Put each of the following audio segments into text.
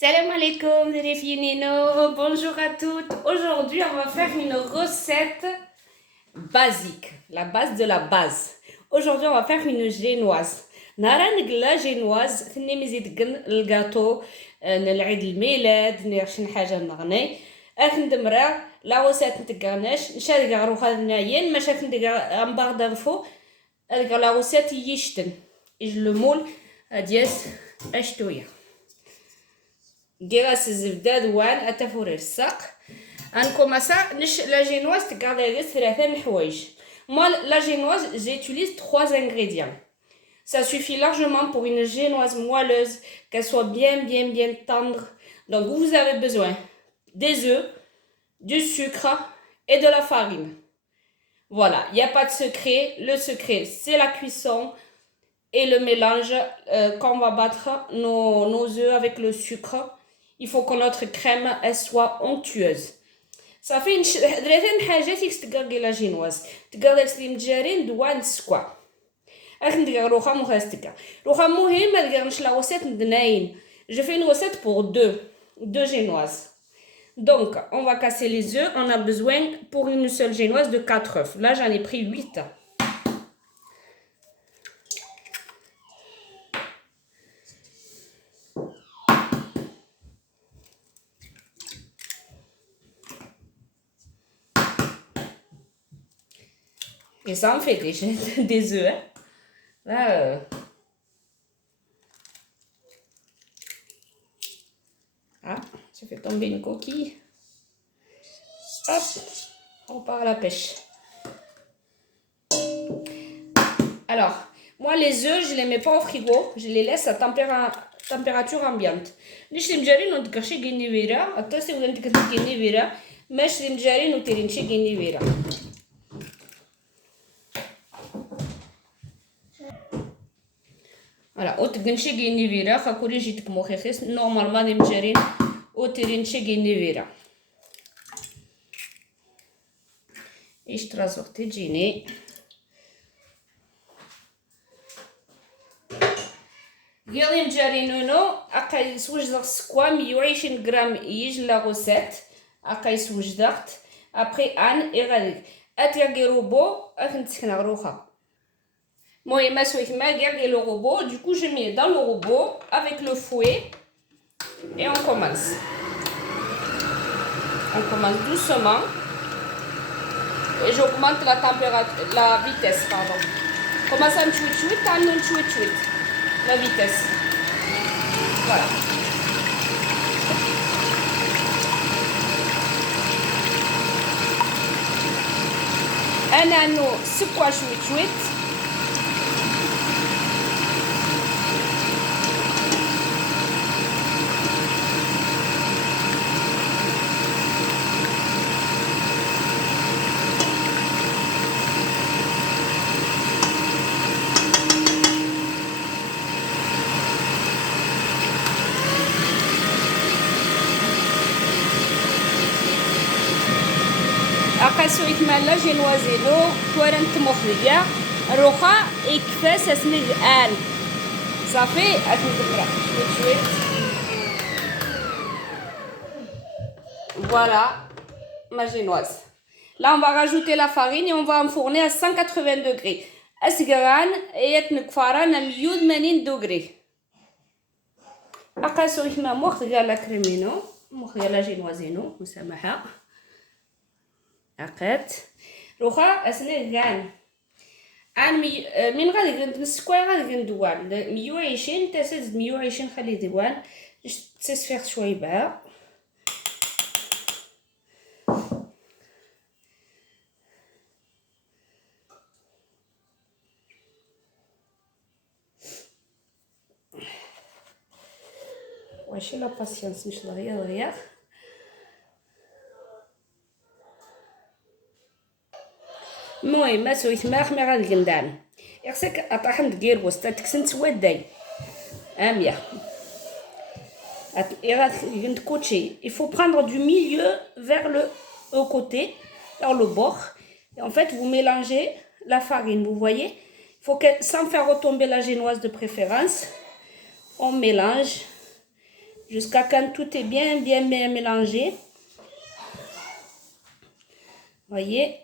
Salam alaikum les filles Nino, bonjour à toutes. Aujourd'hui on va faire une recette basique, la base de la base. Aujourd'hui on va faire une génoise. نهار la génoise ثني مزيد الجاتو نلعيد الميلاد نرشن حاجه نغني اخندمرا لا وسات نتقاناش نشاد غارو خدنا ين ما شاف ندير امبار دافو لا وسات يشتن اج المول دياس اشتويه جراس الزبدة دوان أتفوري الساق غنكوماسا نش لا جينواز تقعد غير ثلاثة الحوايج. Moi la génoise j'utilise 3 ingrédients. Ça suffit largement pour une génoise moelleuse, qu'elle soit bien tendre. Donc vous avez besoin des œufs, du sucre et de la farine. Voilà, il n'y a pas de secret. Le secret c'est la cuisson et le mélange quand on va battre nos œufs avec le sucre. Il faut que notre crème elle soit onctueuse. صافي ثلاثه حاجات يستقرقي لا جينواز تقدر تسلي متجارين دوان سكوا ندير روخام وخاستكا روخام مهم ما ديرنش لا recette دناين. Je fais une recette pour deux génoises. Donc on va casser les œufs. On a besoin pour une seule génoise de 4 œufs. Là j'en ai pris 8. Et ça en fait des œufs. Hein. Là, Ah, j'ai fait tomber une coquille. Hop, on part à la pêche. Alors, moi les œufs, je les mets pas au frigo. Je les laisse à température ambiante. نشري مجارين ونتكرشي جيني فيرا. أتصل ولا نتكرشي جيني فيرا. ماشي مجارين وترينشي جيني فيرا. Voilà, وتقنشي جيني فيرا خاكولي جيتك مخيخيس نورمالمون دي مجارين وترينشي جيني فيرا. إيش ترازوختي تجيني. ديالي مجارينونو أقا سوجدغ سكوا 120 غرام يج لا غوسيت أقا سوجدغت أبخي أن إغاديك أتياغي روبو أكنتسكنا غروخا. Moi et ma soeur m'a gardé le robot, du coup je mets dans le robot avec le fouet et on commence. On commence doucement et j'augmente la température, la vitesse, pardon. Commence à chouit, la vitesse. Voilà. Un anneau, c'est quoi chouit. أقاسويت مالا جينوازينو كورنت مخرجة روخا إكفاس اسمه آن صافي أتنكبرا شويت. Voilà ma génoise. Là on va rajouter la farine et on va enfourner à 180 degrés. أسقران يتنكفران à 180 degrés. أقاسويت ما مخرجة لا كريمينو مخرجة لا جينوازينو مسامحة. أقات روخا أسنى غان أنا من غادي نسكوي غادي ندوان 120 تسد 120 خلي دوان تسفير شوي بها. واش لا باسيانس مش دغيا المهم ما سويت ما غادي ندان يخصك اطاحن دير وسط تكسن سواداي اميا غادي كوتشي. Il faut prendre du milieu vers le côté vers le bord et en fait vous mélangez la farine, vous voyez. Il faut que sans faire retomber la génoise de préférence on mélange jusqu'à quand tout est bien mélangé. Voyez.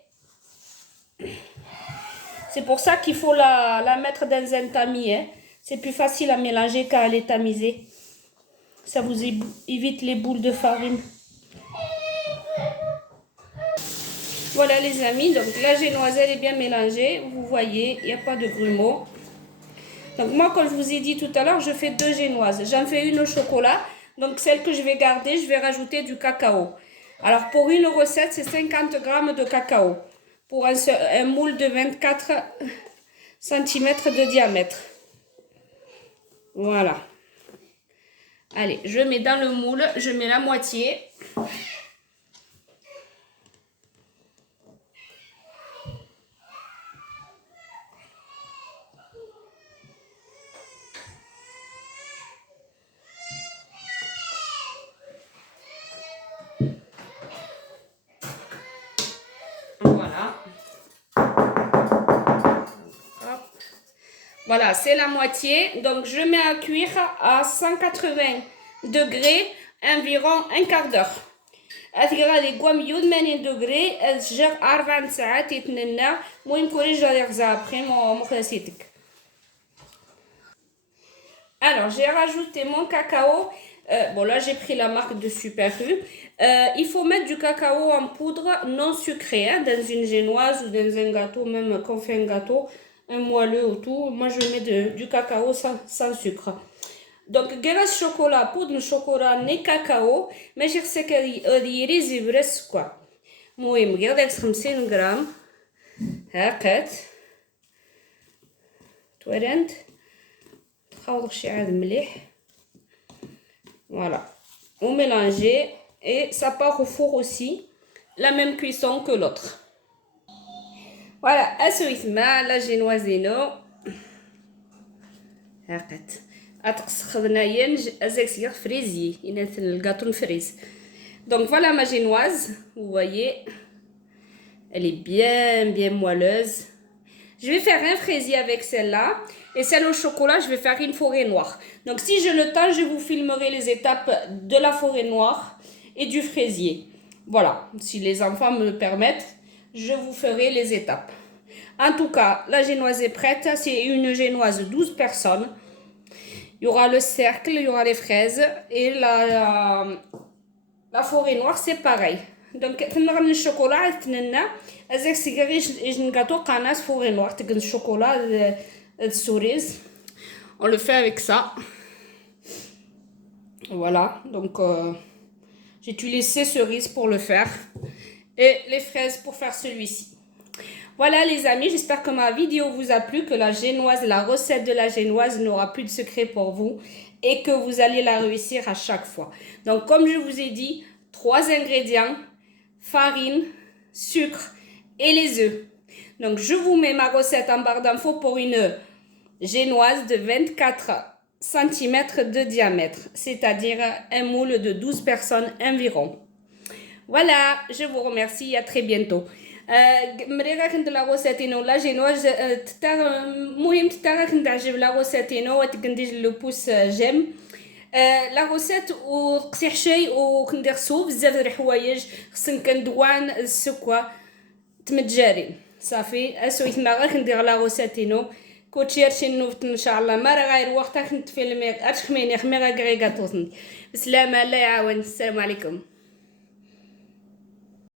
C'est pour ça qu'il faut la mettre dans un tamis. Hein. C'est plus facile à mélanger quand elle est tamisée. Ça vous évite les boules de farine. Voilà les amis, donc la génoise elle est bien mélangée. Vous voyez, il n'y a pas de grumeaux. Donc moi, comme je vous ai dit tout à l'heure, je fais 2 génoises. J'en fais une au chocolat. Donc celle que je vais garder, je vais rajouter du cacao. Alors pour une recette, c'est 50 g de cacao. Pour un moule de 24 cm de diamètre. Voilà. Allez, je mets dans le moule, je mets la moitié. Voilà. Hop. Voilà, c'est la moitié. Donc, je mets à cuire à 180 degrés environ un quart d'heure. أثقال قوام يود 80 degrés الجر 4 ساعات يتننى المهم كوري جاري غزابخي مخلصيتك. Alors, j'ai rajouté mon cacao. Bon, là, j'ai pris la marque de Super U. Il faut mettre du cacao en poudre non sucré, hein, dans une génoise ou dans un gâteau, même quand on fait un gâteau, un moelleux ou tout. Moi, je mets du cacao sans sucre. Donc, غير chocolat, poudre chocolat ni cacao. Mais je sais que يريزي برس quoi. المهم غير داك 50 غرام هاكات تورنت تخوض شي عاد مليح. Voilà, on mélange et ça part au four aussi, la même cuisson que l'autre. Voilà, أسويت مع la génoisino. هاكات أتقسخ ينج أزاك فريزي ينثل الجاتون فريز. Donc voilà ma génoise, vous voyez, elle est bien moelleuse. Je vais faire un fraisier avec celle-là. Et celle au chocolat, je vais faire une forêt noire. Donc si j'ai le temps, je vous filmerai les étapes de la forêt noire et du fraisier. Voilà, si les enfants me le permettent, je vous ferai les étapes. En tout cas, la génoise est prête. C'est une génoise de 12 personnes. Il y aura le cercle, il y aura les fraises. Et la forêt noire, c'est pareil. Donc, le chocolat, c'est un gâteau canas forêt noire. Le chocolat, de cerise. On le fait avec ça. Voilà. Donc, j'ai utilisé cerises pour le faire. Et les fraises pour faire celui-ci. Voilà les amis, j'espère que ma vidéo vous a plu, que la génoise, la recette de la génoise n'aura plus de secret pour vous et que vous allez la réussir à chaque fois. Donc comme je vous ai dit, 3 ingrédients, farine, sucre et les œufs. Donc je vous mets ma recette en barre d'infos pour une génoise de 24 cm de diamètre, c'est-à-dire un moule de 12 personnes environ. Voilà, je vous remercie, à très bientôt. مريغا كنت لا غوساتينو لا جينواج تتا مهم تتا كنت عجب لا غوساتينو وتكندير لو بوس جيم لا غوسات وقصي حشي وكندير صوب بزاف د الحوايج خصن كندوان السكوا تمتجاري صافي اسويت ما كندير لا غوساتينو كوتشير شنوفت ان شاء الله ما راه غير وقتها كنت فيلمي اتخميني خميغا غريغاتوسن بسلامه الله يعاون السلام عليكم.